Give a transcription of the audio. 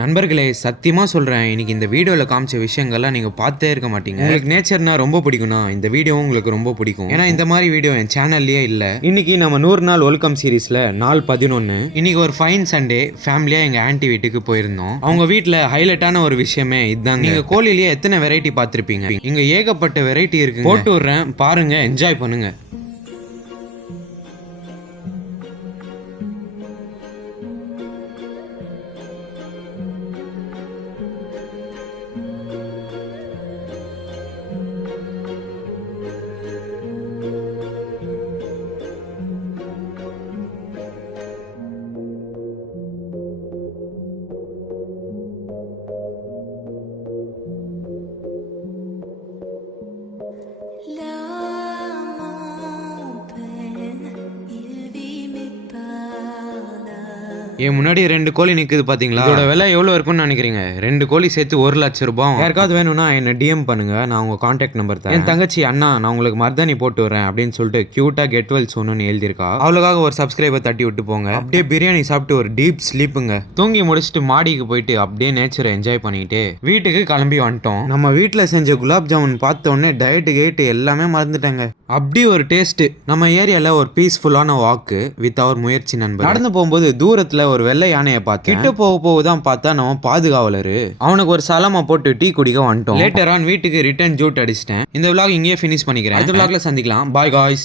நண்பர்களே, சத்தியமாக சொல்கிறேன், இன்னைக்கு இந்த வீடியோவில் காமிச்ச விஷயங்கள்லாம் நீங்கள் பார்த்தே இருக்க மாட்டீங்க. உங்களுக்கு நேச்சர்னா ரொம்ப பிடிக்கும்னா இந்த வீடியோ உங்களுக்கு ரொம்ப பிடிக்கும். ஏன்னா இந்த மாதிரி வீடியோ என் சேனல்லையே இல்லை. இன்னைக்கு நம்ம 100 நாள் வெல்கம் சீரீஸில் நாள் 11. இன்னைக்கு ஒரு ஃபைன் சண்டே, ஃபேமிலியாக எங்கள் ஆன்ட்டி வீட்டுக்கு போயிருந்தோம். அவங்க வீட்டில் ஹைலைட்டான ஒரு விஷயமே இதுதாங்க. நீங்கள் கோழிலேயே எத்தனை வெரைட்டி பார்த்துருப்பீங்க. இங்கே ஏகப்பட்ட வெரைட்டி இருக்கு. போட்டு விட்றேன் பாருங்க, என்ஜாய் பண்ணுங்க. என் முன்னாடி 2 கோழி நிக்குது பாத்தீங்களா? இதோட விலை எவ்வளவு இருக்கும்னு நினைக்கிறீங்க? 2 கோழி சேர்த்து 1 லட்சம் ரூபாய். யாருக்காவது வேணும்னா என்ன டிஎம் பண்ணுங்க, நான் உங்க கான்டாக்ட் நம்பர் தரேன். என் தங்கச்சி அண்ணா நான் உங்களுக்கு மர்தானி போட்டு வரேன் அப்படின்னு சொல்லிட்டு கியூட்டா கெட் வெல் சூன்னு எழுதியிருக்கா. அவளுக்காக ஒரு சப்ஸ்கிரைபர் தட்டி விட்டு போங்க. அப்படியே பிரியாணி சாப்பிட்டு ஒரு டீப் ஸ்லீப்புங்க. தூங்கி முடிச்சுட்டு மாடிக்கு போயிட்டு அப்படியே நேச்சரை என்ஜாய் பண்ணிட்டு வீட்டுக்கு கிளம்பி வந்துட்டோம். நம்ம வீட்டில் செஞ்ச குலாப் ஜாமுன் பார்த்த உடனே டயட்டு கேட்டு எல்லாமே மறந்துட்டாங்க. அப்படி ஒரு டேஸ்ட். நம்ம ஏரியால ஒரு பீஸ்ஃபுல்லான வாக்கு வித் அவர் முயற்சி நண்பர். நடந்து போகும்போது தூரத்துல ஒரு வெள்ளை யானையை பார்த்தேன். கிட்ட போகுதான் பார்த்தா நம்ம பாதுகாவலரு. அவனுக்கு ஒரு சலமா போட்டு டீ குடிக்க வந்துட்டோம். லேட்டர் ஆன் வீட்டுக்கு ரிட்டர்ன் ஜூட் அடிச்சிட்டேன். இந்த விலாக் இங்கேயே ஃபினிஷ் பண்ணிக்கிறேன். அடுத்த விலாக்ல சந்திக்கலாம். Bye guys.